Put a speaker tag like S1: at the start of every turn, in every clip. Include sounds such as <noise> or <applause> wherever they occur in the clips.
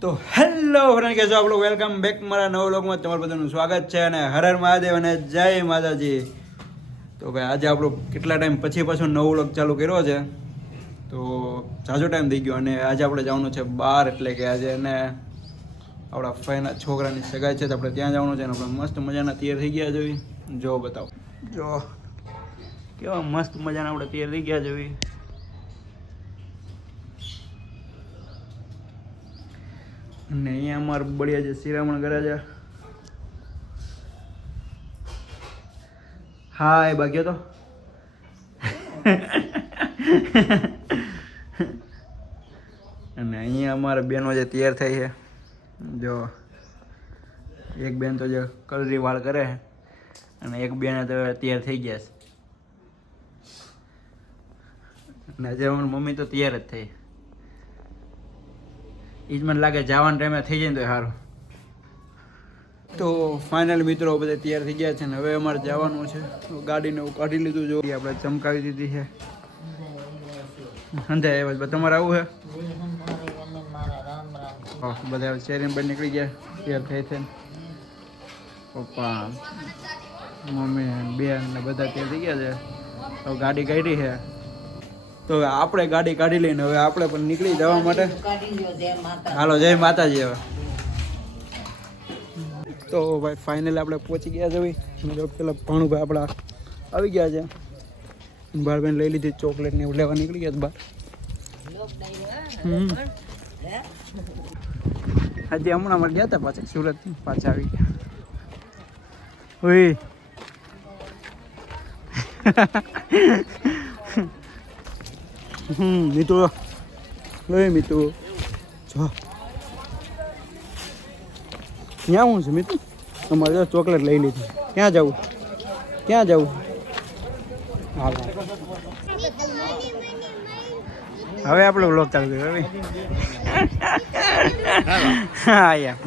S1: તો hello friend કે આપણું વેલકમ બેક મારા નવ લોકમાં તમારું બધાનું સ્વાગત છે અને હર હર મહાદેવ અને જય માતાજી. તો ભાઈ આજે આપણો કેટલા ટાઈમ પછી પાછો નવો વ્લોગ ચાલુ કર્યો છે. તો ઝાઝો ટાઈમ થઈ ગયો અને આજે આપણે જવાનું છે બહાર એટલે કે આજે એને આપણા ફાઈના છોકરાની સગાઈ છે તો આપણે ત્યાં જવાનું છે અને આપણે મસ્ત મજાના તૈયાર થઈ ગયા જોઈ. જો બતાવો. જો. કેવા મસ્ત મજાના આપણે તૈયાર થઈ ગયા જોઈ. અને અહીંયા અમારા બળિયા જે શિરામણ કરે છે. હા એ બાગ્યો તો અને અહીંયા અમારા બહેનો જે તૈયાર થઈ છે જો એક બેન તો જે કલરી વાળ કરે છે અને એક બેન તો તૈયાર થઈ ગયા છે અને આજે મમ્મી તો તૈયાર જ થઈ એ જ મને લાગે જવાના ટાઈમે થઈ જાય ને તો સારું તો ફાઇનલ મિત્રો બધા તૈયાર થઈ ગયા છે ને હવે અમારે જવાનું છે. ગાડીને એવું કાઢી લીધું જો. આપણે ચમકાવી દીધી છે. સંધ્યા એવા છે. તમારે આવું છે? હા, બધા શેરીને પર નીકળી ગયા. તૈયાર થઈ થઈને પપ્પા મમ્મી બેન ને બધા તૈયાર થઈ ગયા છે. તો ગાડી કાઢી છે. તો હવે આપણે ગાડી કાઢી લઈને હવે આપણે પણ નીકળી જવા માટે. હાલો જય માતાજી હવે. તો ભાઈ ફાઇનલી આપણે પહોંચી ગયા છે ભાઈ. પેલા ભાણુભાઈ આપણા આવી ગયા છે. બાળબેન લઈ લીધી ચોકલેટ ને એવું લેવા નીકળી ગયા બહાર. આજે હમણાં અમારે ગયા હતા પાછા સુરત પાછા આવી ગયા. ઓય. હમ, મિત્રો. ઓય, મિત્રો. જો. ક્યાં હું છે મીતુ અમારે જો ચોકલેટ લઈ લીધી. ક્યાં જવું? ક્યાં જવું? હાલ. હવે આપણો બ્લોગ ચાલુ કર્યો <laughs> હા યાર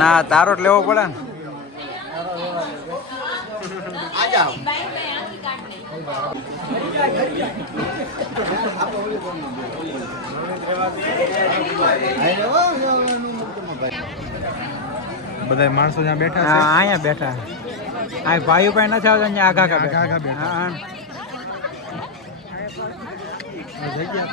S1: ના તારો જ લેવો પડે ને.
S2: બધા માણસો ત્યાં બેઠા છે?
S1: અહીંયા બેઠા. આ ભાઈઓ પાસે નથી આવતા અહીંયા આગા આગા
S2: આગા
S1: બેઠા.
S2: જગ્યા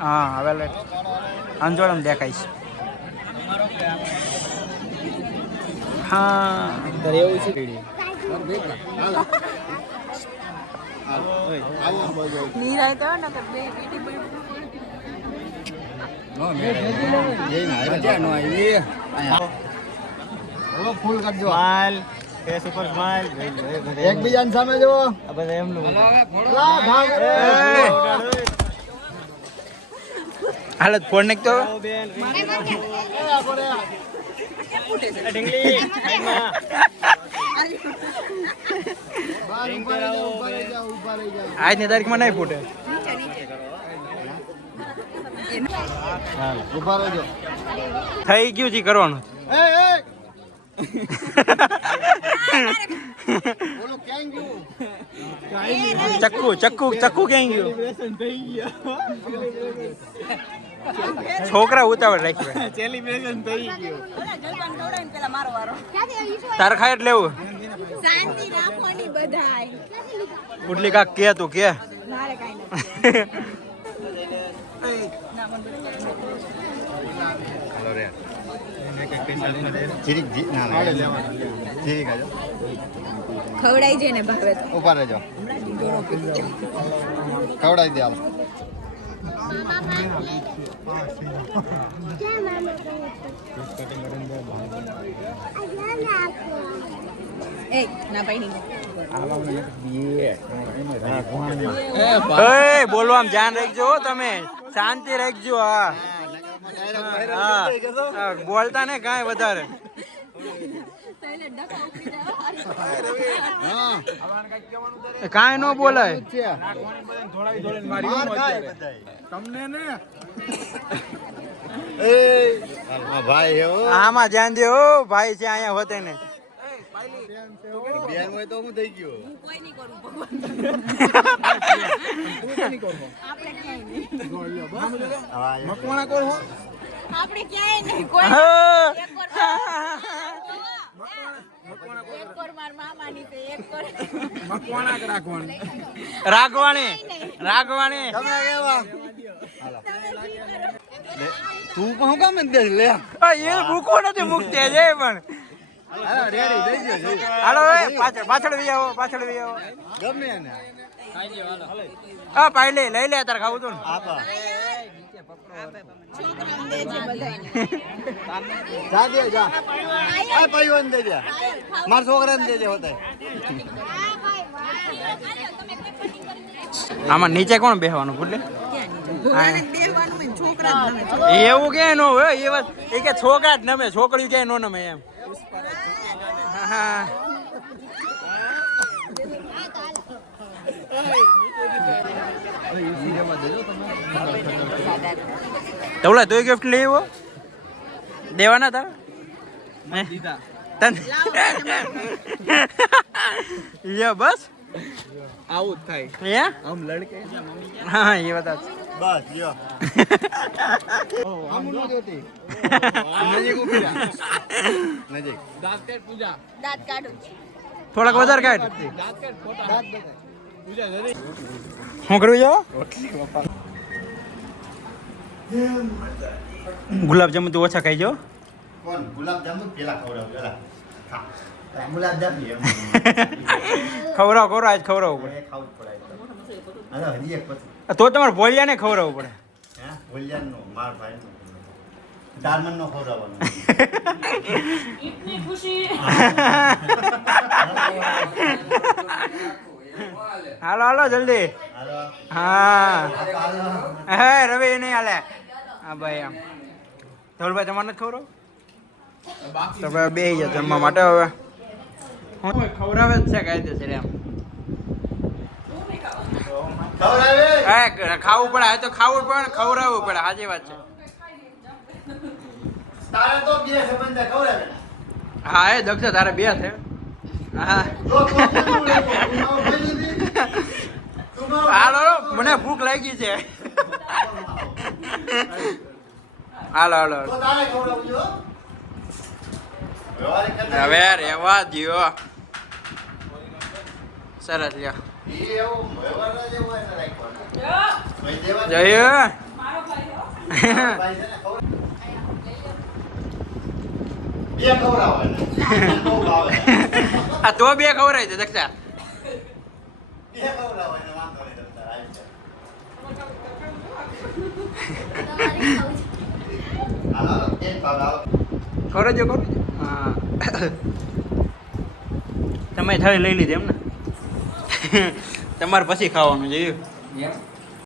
S1: હા હવે અંજોળમ દેખાય છે. હા.
S3: એવું છે.
S2: ફૂલ કરજો સ્માઈલ. ફેસ ઉપર સ્માઈલ એકબીજાની સામે જુઓ. એમનું.
S1: હાલત ફોન તો? આજની તારીખમાં નહીં ફૂટે. થઈ ગયું છે, કરવાનું. ચક્કુ ચક્કુ ચક્કુ ક્યાં ગયું? છોકરા ઉતાવળ રાખી
S2: સેલિબ્રેશન થઈ ગયું.
S3: પેલા મારો વારો.
S1: તાર ખાય એટલે એવું
S3: શાંતિ રાખવાની બધાય.
S1: ઉટલી કાક કે તું કે.
S3: મારે કાંઈ <laughs> ખવડાઈ જઈને ભાવે
S2: ઊભા રહેજો. ખવડાવી દે
S1: બોલવામાં ધ્યાન રાખજો તમે શાંતિ રાખજો હા બોલતા ને કાંઈ વધારે કાંઈ ન બોલાય.
S2: તમને ને? ભાઈ
S1: આમાં ધ્યાન દે ભાઈ છે અહીંયા હોતે ને.
S2: બેન હોય તો હું થઈ ગયો.
S3: કોઈ નહીં કરું ભગવાન. આપણે ક્યાંય નહીં.
S2: મકવાણા કોણ હો?
S3: આપણે ક્યાંય નહીં કોઈ
S1: રાગવાણી રાગવાણી
S2: તું પણ હું કામ દે લે.
S1: એ ભૂકો નથી મૂકતે જે પણ. હાલો પાછળ પાછળ વી આવો પાછળ વી આવો.
S2: ગમે
S1: હા પાઈ લઈ લઈ લે તારે ખાવું તું ને.
S2: જા દે જા. આ ભાઈઓને દે દે. મારા છોકરાને દે દે હોતા.
S1: આમાં નીચે કોણ બેસવાનું ભૂલે? એવું કે નો હોય એ વાત એ કે છોકરા જ નમે છોકરી કે નો નમે એમ. હા. તવલા તોય ગિફ્ટ લઈ આવ્યો? દેવાના? તને યા બસ.
S2: આવું જ થાય.
S1: હે?
S2: આમ લડકે.
S1: હા એ વાત જ.
S2: બસ યો આમ નો જોતી. નજીક ઊભી નજીક.
S3: દાંત કાઢું છું.
S1: થોડાક વધારે કાઢ.
S2: દાંત બતાય.
S1: શું કરવું જાવ ગુલાબ જામુન તો ઓછા ખાઈ જાઓ.
S2: કોણ? ગુલાબ જાંબુ પેલા ખવડાવ પેલા. <laughs>
S1: ખવડાવો ખવડાવો આજ ખવડાવવું પડે. તો. તમારે ભોલિયાને ખવડાવવું પડે.
S2: હે? ભોલિયાનો માર નો <laughs> <laughs>
S1: હાલો હાલો જલ્દી. હા. હે રવિ નહીં હાલે. હા ભાઈ આમ. ધોળભાઈ તમારે નથી ખબર તો ભાઈ બે ગયા જમવા માટે હવે. હું ખવડાવે જ છે કાયદેસર એમ. ખાવું પડે તો ખાવું પડે ખવડાવવું પડે સાચી વાત છે. હા એ દક્ષ તારે બે છે. હાલો હાલો, મને ભૂખ લાગી છે. હાલો હાલો હવે રેવા દ્યો. સરસ લ્યો. જય <laughs> આ તો બે ખવડાય છે દક્ષા. ખવડાવજો ખવડાવજો હા. તમે થાળી લઈ લીધી એમ ને તમારે પછી ખાવાનું જોયું